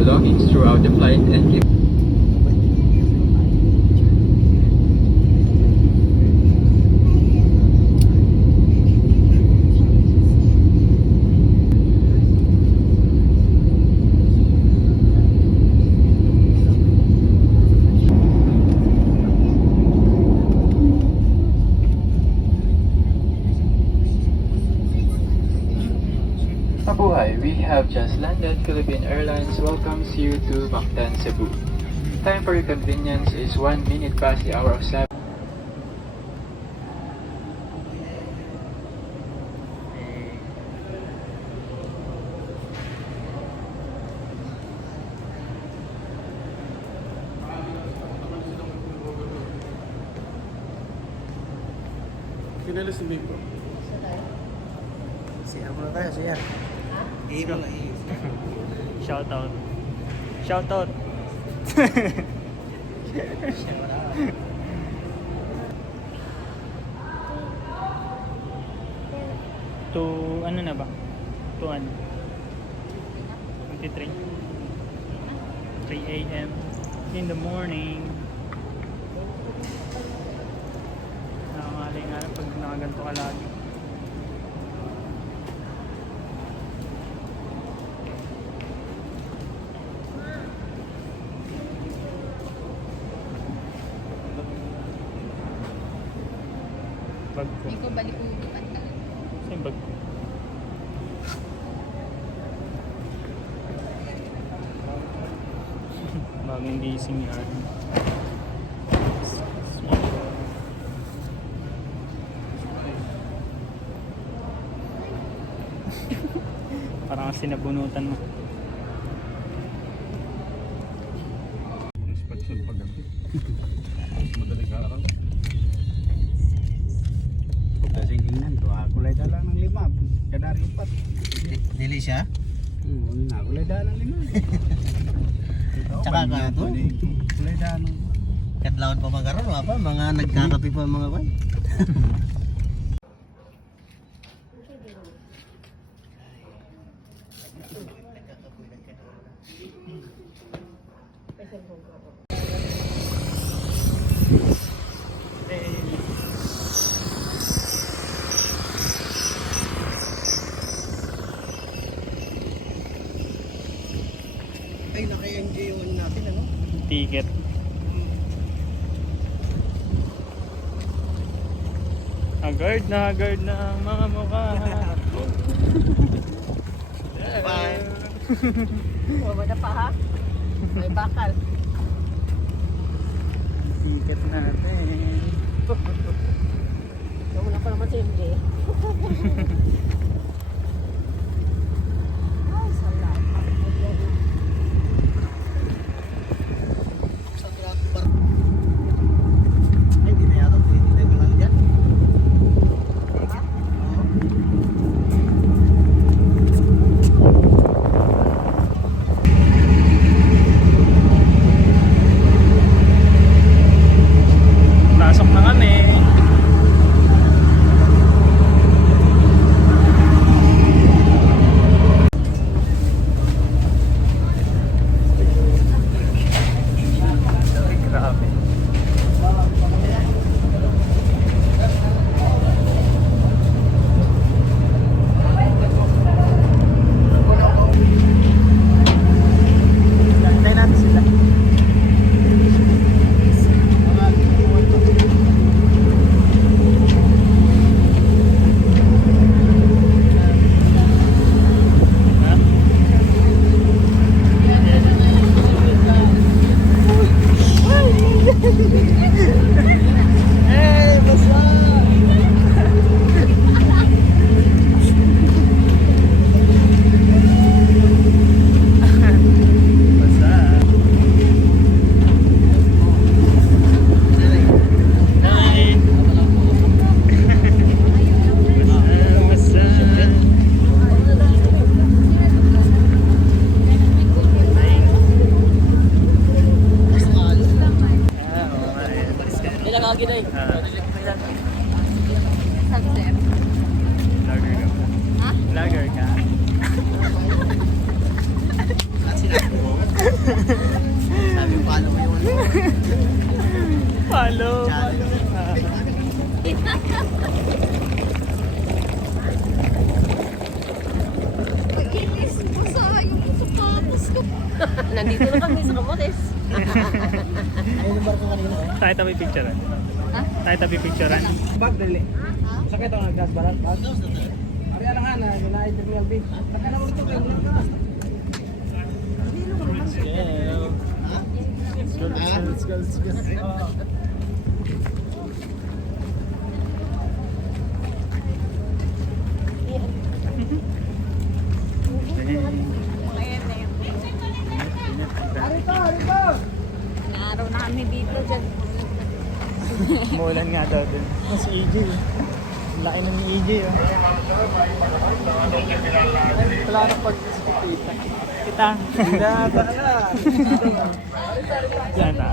belongings throughout the flight and keep Mabuhay, we have just landed. Philippine Airlines welcomes you to Mactan, Cebu. Time for your convenience is 1 minute past the hour of 7. Kinalis ni Biko. Siya muna tayo, siya. Iiwan na Shoutout. Shoutout. To ano na ba? To ano? 23. 3 a.m. in the morning. Nakakalay nga lang pag nakaganto ka lagi. Bag ko. Hindi ko balik ulitan ka. Saan bag ko? Bagong gising yan. Parang sinabunutan mo. Inspection paggabi. Madaling araw. Pagkasing hingnan, kulay dala ng 5. Kanari 4. Dili siya? Kulay dala ng 5. Tsaka ka ito? Kulay dala ng... Kadlawad pa magaron, wala pa? Mga nagkakapi pa mga kwan? Ay, naka-enjoy yung ano natin, ano? Ticket. Haggard na ang mga mukha. Bye. Wala pa ha? May bakal. Ticket natin. Wala pa naman si MJ. Ay, salamat. Ay, di na yata pwede na lang dyan. Pasok na kami. Follow. Inis mo sa yung sapatos ko. Nandito na kami sa Camotes. Ayun yung barko kanina. Tayo tabi picturean. Ha? Tayo tabi picturean. Bag dali. Sakay ito ng gas barat. Ari lang ana, United Real Beef. Taka na mo ito kayo gas. Let's go. Araw na kami dito dyan. Umulan nga daw dun. Si EJ. Laki na ni EJ. Wala na pag-kita. Kita. Yan na.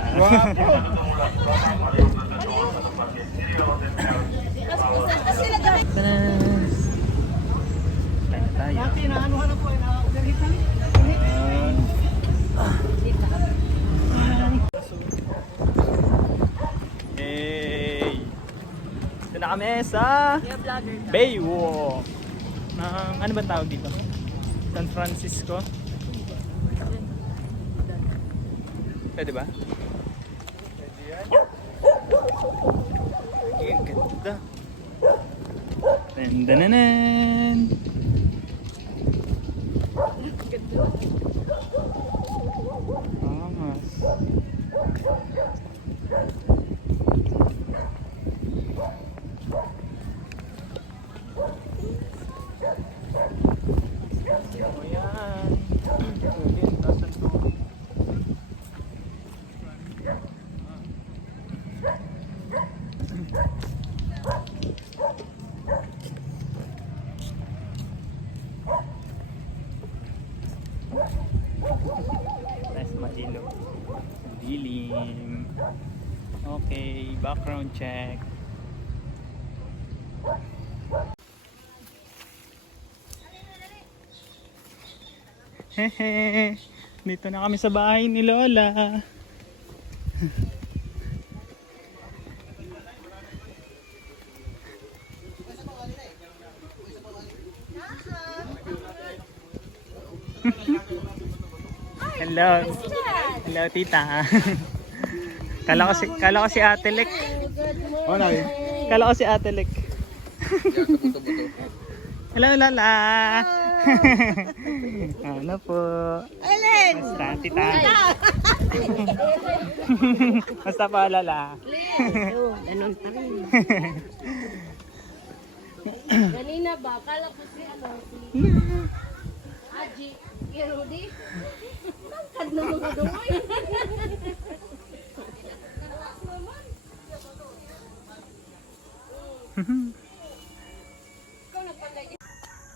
Tayo. Hey! Ito na kami sa Baywalk ng ano ba tawag dito? San Francisco? Pwede ba? Pwede yan. Ay, ang ganda. Dandananan! Angas. O yan. Ulit, nasan to? Nice matilo. Dilim. Okay, background check. Hehe. Dito na kami sa bahay ni Lola. Hello. Hello, tita. Kala ko si Ate Lek. Kala ko si Ate Lek. Hello, Lola. Ano po? Ellen! Basta, tita. Basta pa, Lola. Ganun pa rin. Kanina ba? Kala ko si Aji. Rudy. Tangkad na mga dumoy.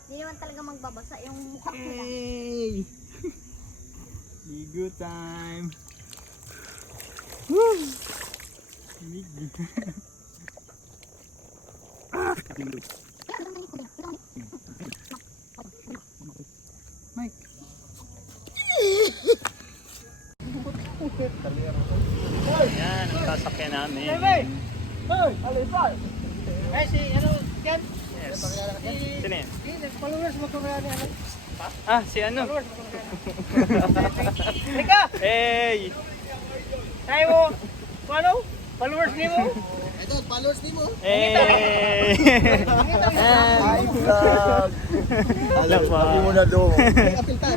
Hindi naman talaga magbabasa yung mukha ko lang. Hey! Ligo time! Woo! Ligo. Mike. Yan, ang sasakyan namin. Ay si ano yan? Yes. Sino yan? Followers mo kung ano. Ah, si ano? Teka, Hey! tayo mo. Ano? Followers ni mo? Ito, followers ni mo. Hey! Hi, vlog. Hello po. Sabi mo na doon. Apil ta.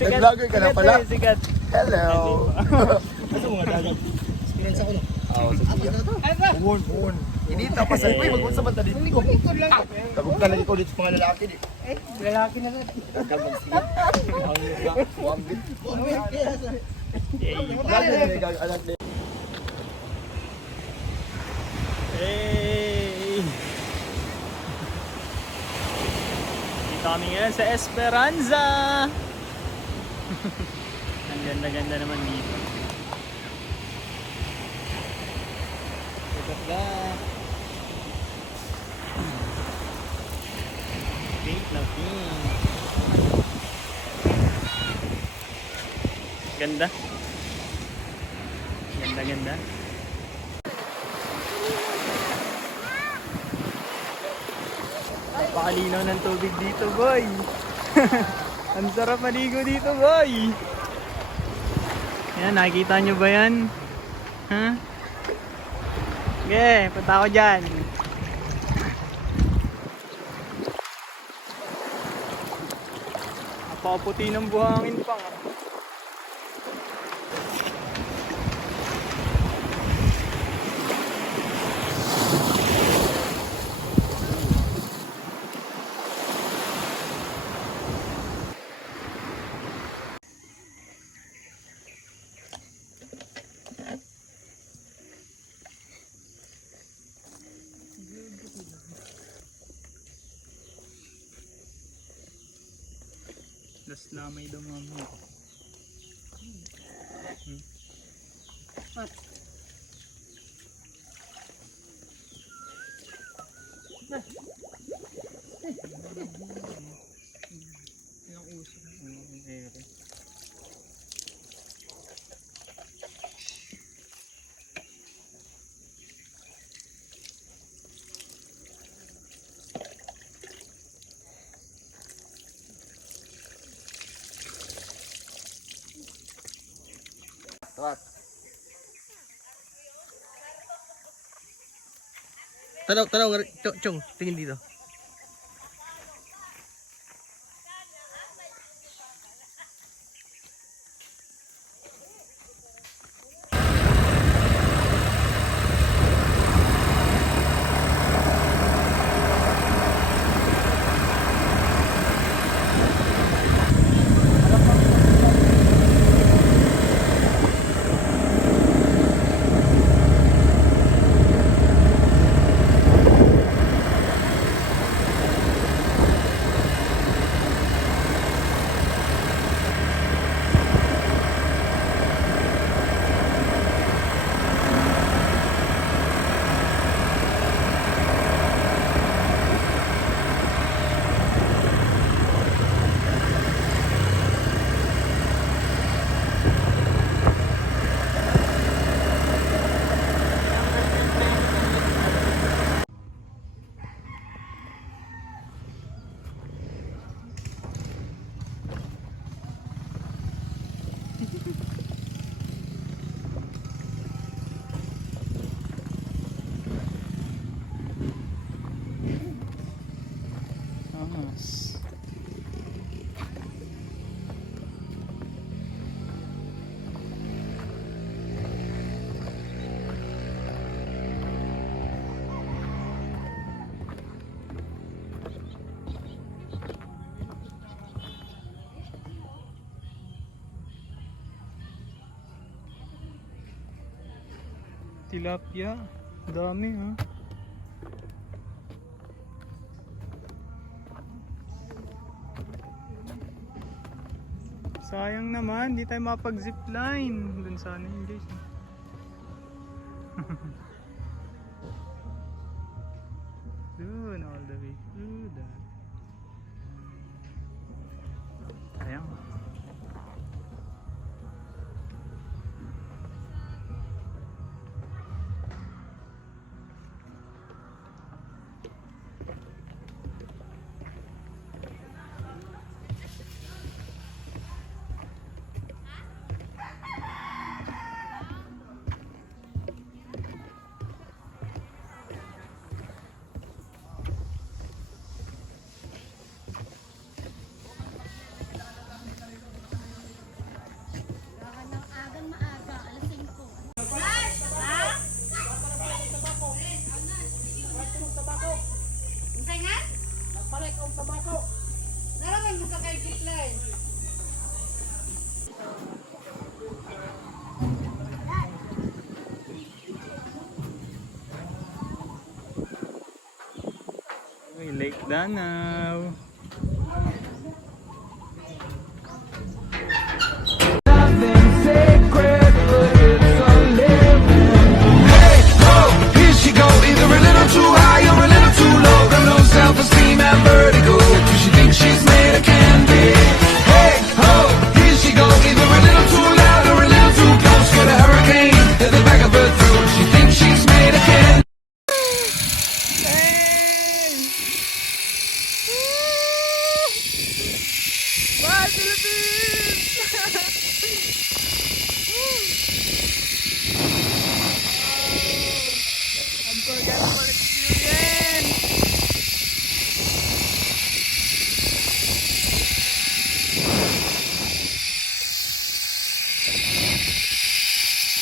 Nag-vlogger ka na pala. Sigat. Hello. Ano mga dagat? Experience ako no. Oo, sa tiya. Ano ba? Buon. Hindi tapos ay mag-unsa man ta dito. Ikot lang. Tagog ka lagi ko dito sa mga lalaki di. Eh, lalaki na lang. Kalman sige. Wambit. Yay! Hey! Dito kami ngayon sa Esperanza! Ang ganda-ganda naman dito. Pink na pink. Ganda. Ganda-ganda. Napakalinaw ng tubig dito, boy. Ang sarap maligo dito, boy. Yan, nakikita nyo ba yan? Ha? Okay, punta ako dyan. Napaputi ng buhangin pa nga. Das lamay daw mga. What? Yung uso. Ere. Tawat. Tanaw, Chong, tingin dito. Angas. Tilapia. Dami ha. Sayang naman, di tayo mapag-zipline. Doon sana yun guys. Doon, all the way through that. Sayang. Lake Danau. Unforgettable experience!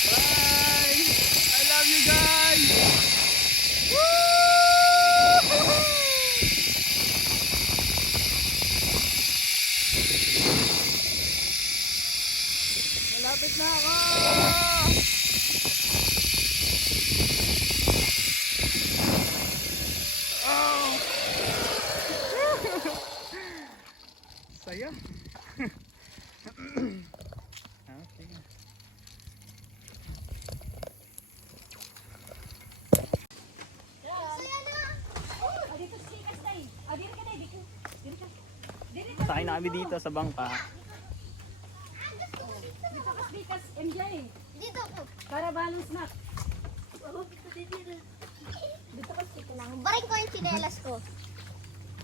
Bye! I love you guys! Woo! Malapit na ako! Oh! Saya. Okay. Sakay na kami dito sa bangka. Dito kas bikas MJ. Dito ko. Para balance na. Dito kas dito lang. Baring ko yung chinelas ko.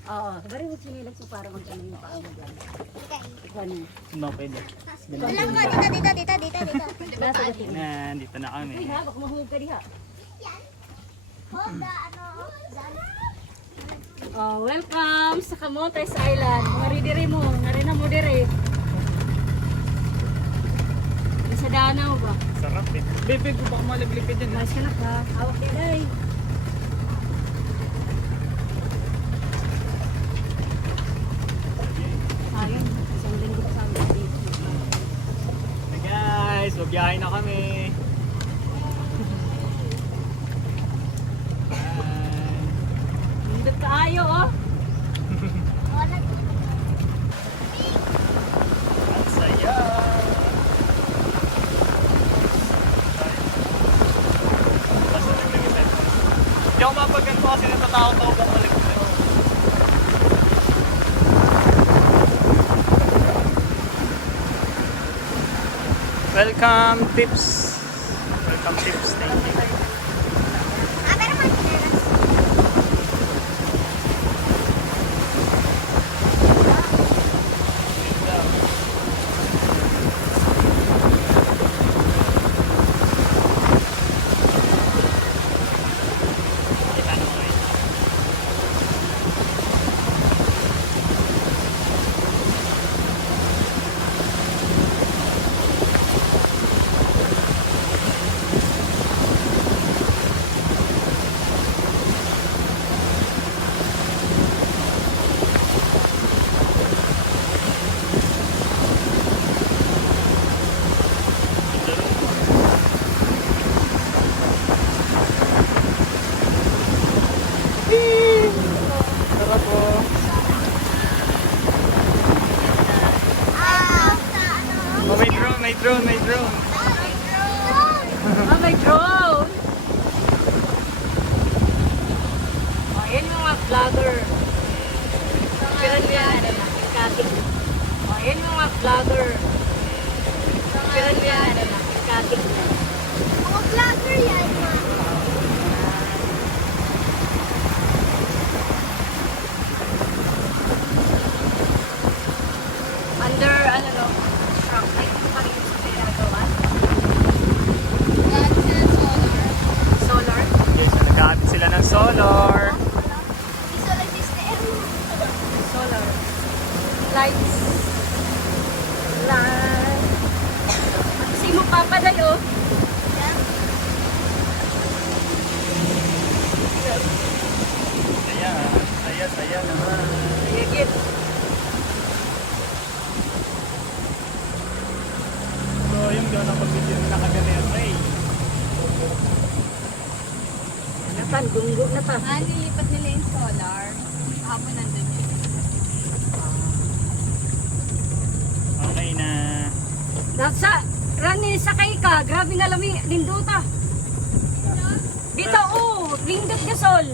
Oo, garing mo sinilag ko para mag-ano yung paa mo dyan. Okay. Ano? No, pwede. Walang ko dito. Nasa gating. Na, dito na kami. Uy ha, baka mahulog ka diha. Hold the ano. Oh, welcome sa Camotes Island. Mga ridiri mo, narina mo dire. Nasa danaw ba? Sarap eh. Bebe, baka malaglig ka dyan. Mas ka na ka. Hawak din ay. Ayun, isang linggo pa sa amin dito. Hey guys, magbiyahe na kami. Bye. Nindot ka ayo oh. Ang saya. Hindi ako mapaganto kasi natatakot ako bumalik. Welcome tips. Welcome tips. Thank you. Pero may chinelas. Sarap po. Oh, may drone, may drone, may drone. Ah, may drone! Oh, yan yung mga vlogger. Piran mo yan, kating. Oh, yan yung mga vlogger. Piran mo yan, kating. Mga vlogger yan. Under, ano no, truck, ay, ito pa rin yung sa ginagawa. Solar. Okay, so nagkakabit sila ng solar. Solar system. Solar. Lights. Light. Kasi mo papaday, oh. Saya, saya naman. Higit. So, yung doon ang pag-video nila kagabi ang Ray. Natan, gunggo na ta. Nilipat nila yung solar. Hapon nandun yun. Okay na. Nasa, rani sakay ka, grabe nga lami, linduta. Dito, oh, lindot ka sol.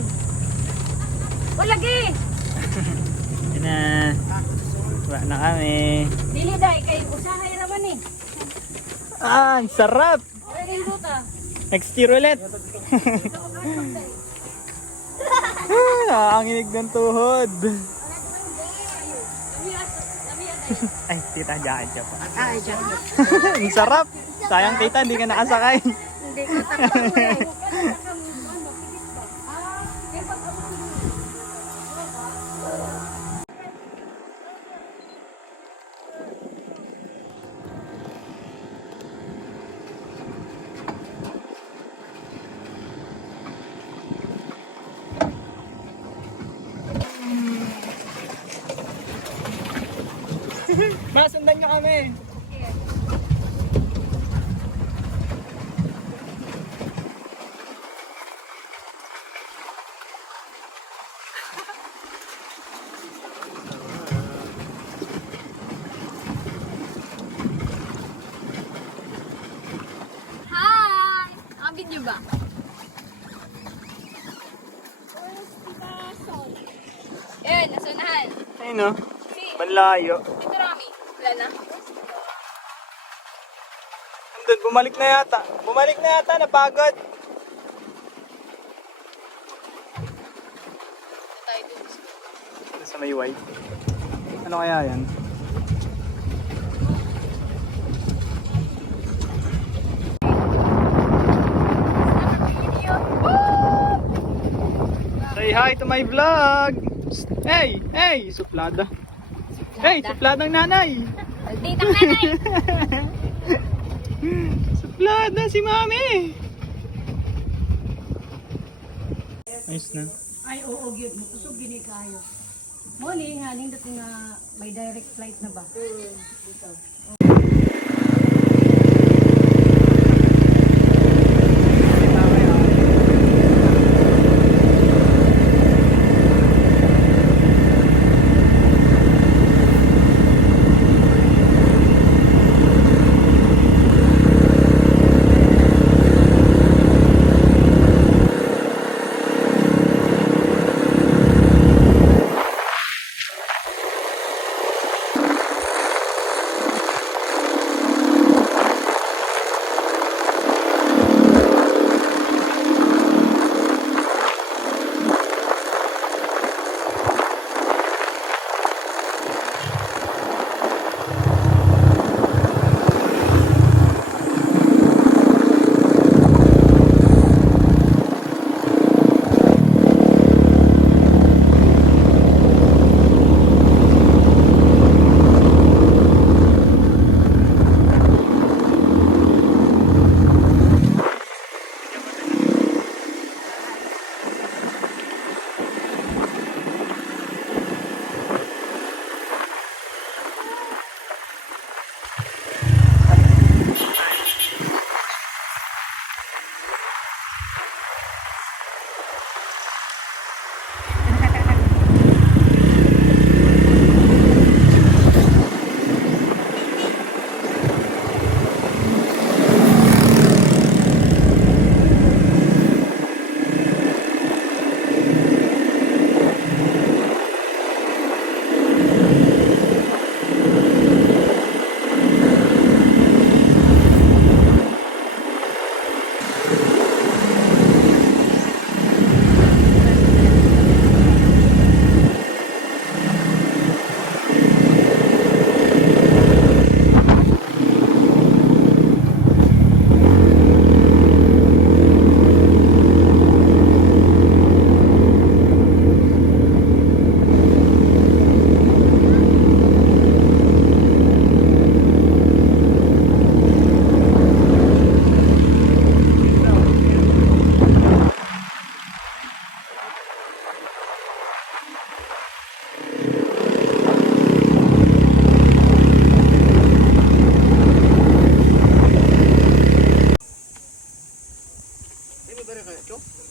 O lagi. Yan na. Wala na kami. Dili day, kay usahay naman eh. Ah, ang sarap! Ay, linduta. Next year ulit. Ang inig ng tuhod. Lami, lami, Ay, tita, jacket siya po. Ay, jacket. Ang sarap. Sayang tita, hindi ka nakasakay. Hindi ko takbo eh. Masundan nyo kami. Hi! Nakabidyo ba? Yan, nasunahan. Ayun no, Si, malayo. dito Rami. Wala na. Andun, bumalik na yata. Bumalik na yata, napagod. Tayo dito. Doon sa may white. Ano kaya yan? Say hi to my vlog! Hey! Hey! Suplada! Hey! Supladang nanay! Dito nanay! Suplada si mami! Ayos na. Ay, oo, gyud mo. Kusog gini kayo. Mo ni nga nindot nga may direct flight na ba? Dito.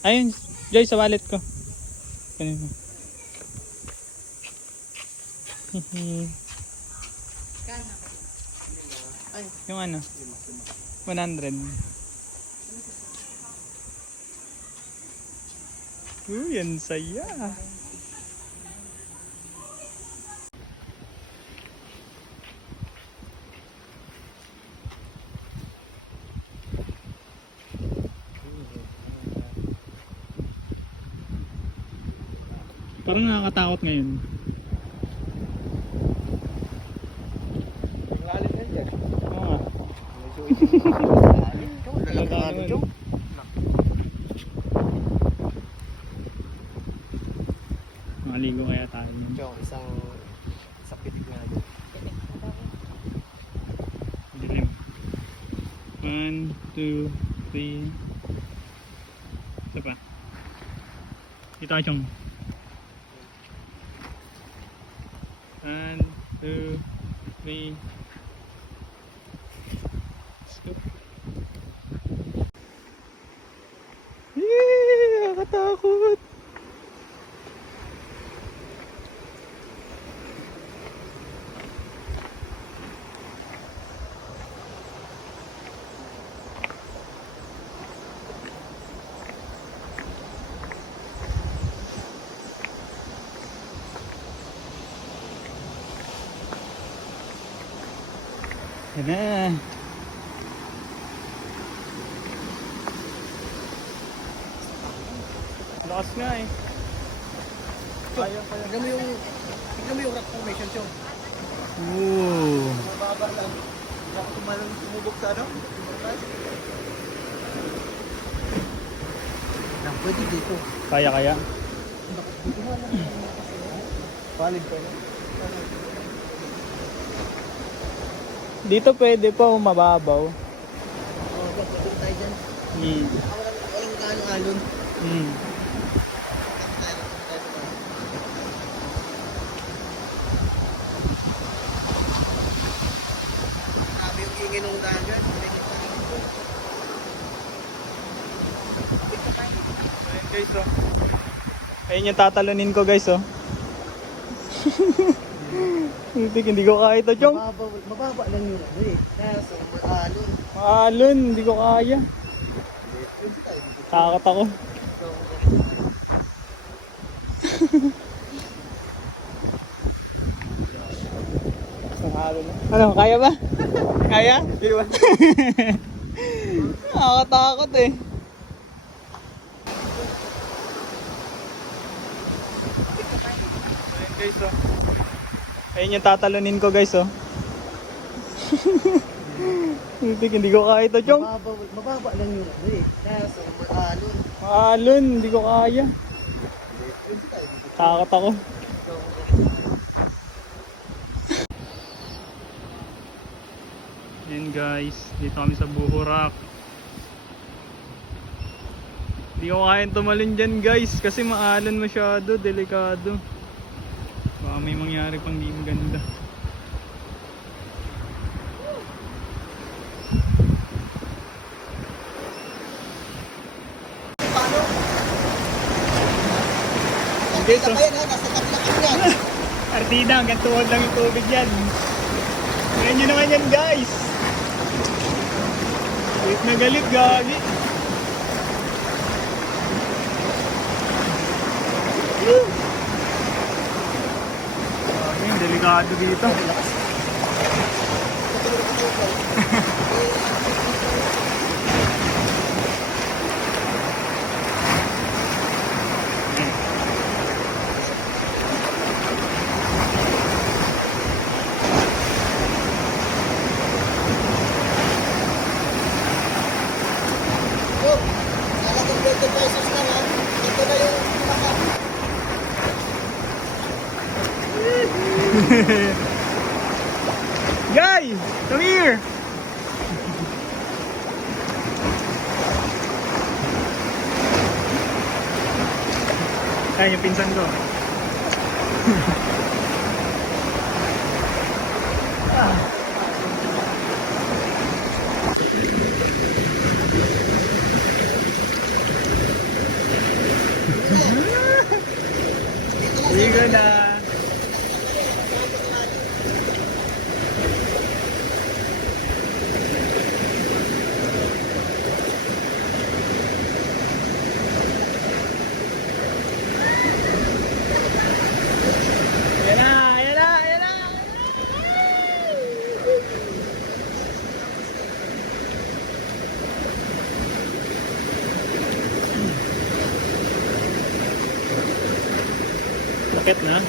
Ayun, Joy, sa wallet ko. Kanina. Yung ano? 100. Uy, yan saya. Parang nakakatakot ngayon. Oo nga. Lalakad yung. Maligo kaya tayo. Yung isang sapit nga doon. Dilim. 1, 2, 3. Ito pa. Dito ka, Chong. 1, 2, 3. Let's go. Nakakatakot. Yan na. Lakas nga eh. Tignan mo yung rock formation, Chong. Ooh. Mababa lang. Hindi ako sumubok sa ano? Pwede dito. Kaya. Valid pa na. Dito pwede pa mababaw. Oo, pwede tayo dyan. Walang alon-alon. Sabi yung ingin ng dagat. Ayun guys oh. Ayun yung tatalunin ko guys oh. Hindi ko kaya ito, Chong. Mababa lang yun. Kaya so, alon. Maalon, hindi ko kaya. Takot ako. Ano, kaya ba? Kaya? Di ba? Nakakatakot eh. Ayun guys oh. Ayun yung tatalunin ko guys oh. Hindi ko kaya ito, Chong. Mababa lang yun. Kaya so, alon. Maalon, hindi ko kaya. Takot ako. Yan guys, dito kami sa Buhurak. Hindi ko kayang tumalon dyan guys kasi maalon masyado, delikado. Baka may mangyari pang di maganda. Dito. Artida, hanggang tuhod lang yung tubig yan. Ngayon nyo naman yan guys. Galit na galit, gagi. Ayun, delikado dito. Guy, come here. Ay, yung pinsan ko. Ligo na. Sakit na.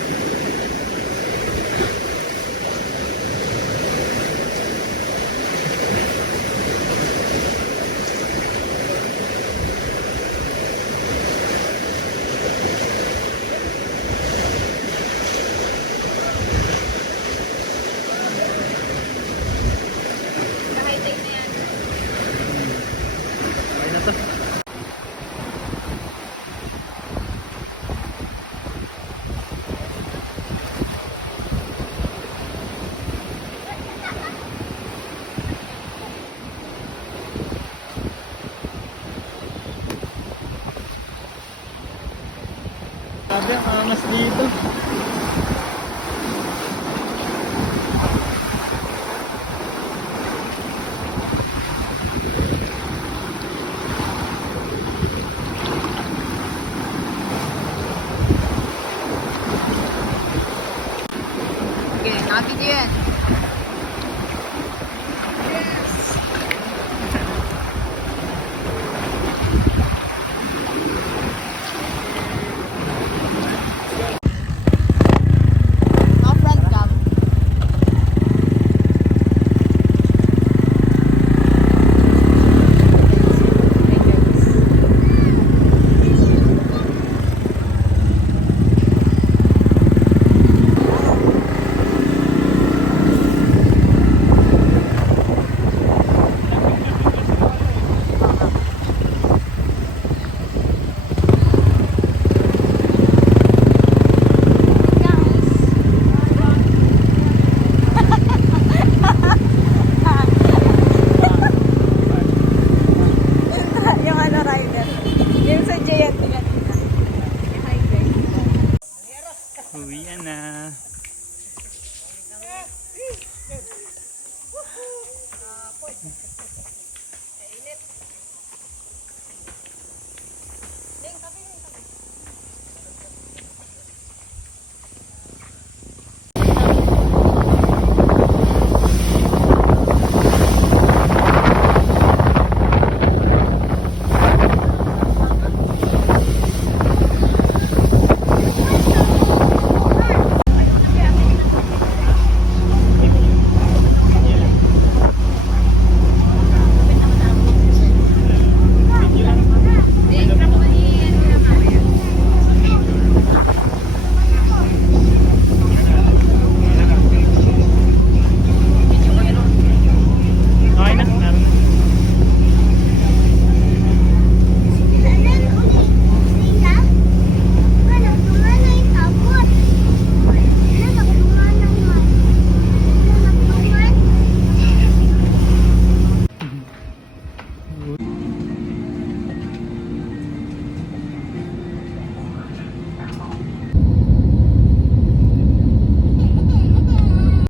ang angas dito.